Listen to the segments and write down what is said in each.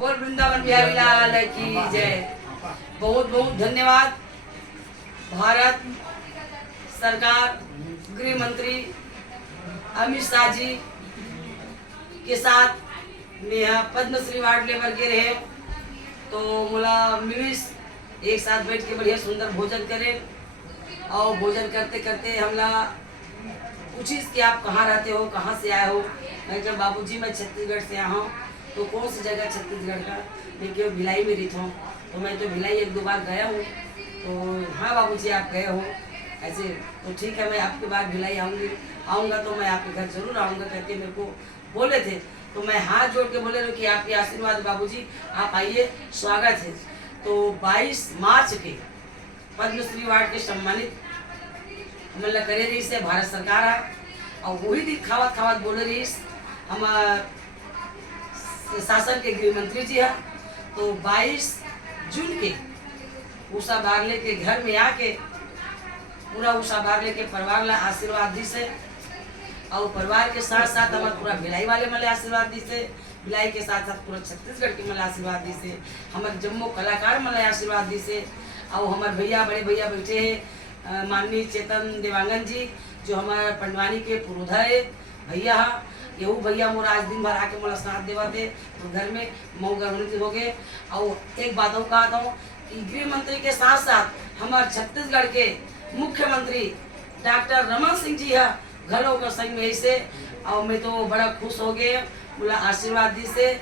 बोल वृंदावन बिहारी लाल की जय। बहुत बहुत धन्यवाद। भारत सरकार गृह मंत्री अमित शाह जी के साथ मैं पद्मश्री वार्ड लेवल के रहे तो मुला मिलिस एक साथ बैठ के बढ़िया सुंदर भोजन करें और भोजन करते करते हमला पूछिस कि आप कहाँ रहते हो, कहाँ से आए हो। मैं जब बाबूजी मैं छत्तीसगढ़ से आया हूँ। तो कौन सी जगह छत्तीसगढ़ का? मैं क्यों भिलाई में रहता हूँ। तो मैं तो भिलाई एक दो बार गया हूँ। तो हाँ बाबूजी आप गए हो ऐसे, तो ठीक है मैं आपके बार भिलाई आऊँगा तो मैं आपके घर जरूर आऊँगा करके मेरे को बोले थे। तो मैं हाथ जोड़ के बोले कि आपके आशीर्वाद बाबूजी, आप आइए, स्वागत है। तो 22 मार्च के पद्मश्री अवार्ड के सम्मानित मतलब करे रही से भारत सरकार है और वही दिन खावत खावत बोले रही हम शासन के गृह मंत्री जी है। तो 22 जून के उषा बागले के घर में आके पूरा उषा बागले के परिवार ला आशीर्वाद दी से और परिवार के साथ साथ हमारे पूरा भिलाई वाले मले आशीर्वाद दी से, भिलाई के साथ साथ पूरा छत्तीसगढ़ के मले आशीर्वाद दी से, हमारे जम्मू कलाकार मले आशीर्वाद दी से और हमारे भैया बड़े भैया बैठे हैं माननीय चेतन देवांगन जी जो हमारे पंडवानी के पुरोधा भैया है। यहू भैया मोरा आज दिन भर आके मोला साथ देवा थे तो घर में मऊ गर्भवती हो गए। और एक बात और कहा था कि गृह मंत्री के साथ साथ हमारे छत्तीसगढ़ के मुख्यमंत्री डॉक्टर रमन सिंह जी है घरों का संग में से और मैं तो बड़ा खुश हो गए बोला आशीर्वाद दी से।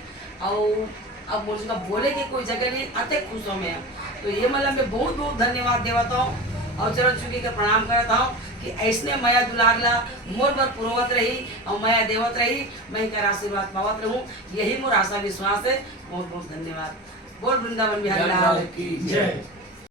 और अब मुझे बोले कि कोई जगह नहीं अति खुश हो मैं। तो ये मतलब मैं बहुत बहुत धन्यवाद देवता हूँ और चरण चुकी का प्रणाम करता हूँ कि ऐसने माया दुलागला मोर पर पुरोवत रही और माया देवत रही, मैं कर आशीर्वाद पावत रहूँ, यही मोर आशा विश्वास है। बहुत बहुत धन्यवाद। बोल वृंदावन बिहारी लाल की जय।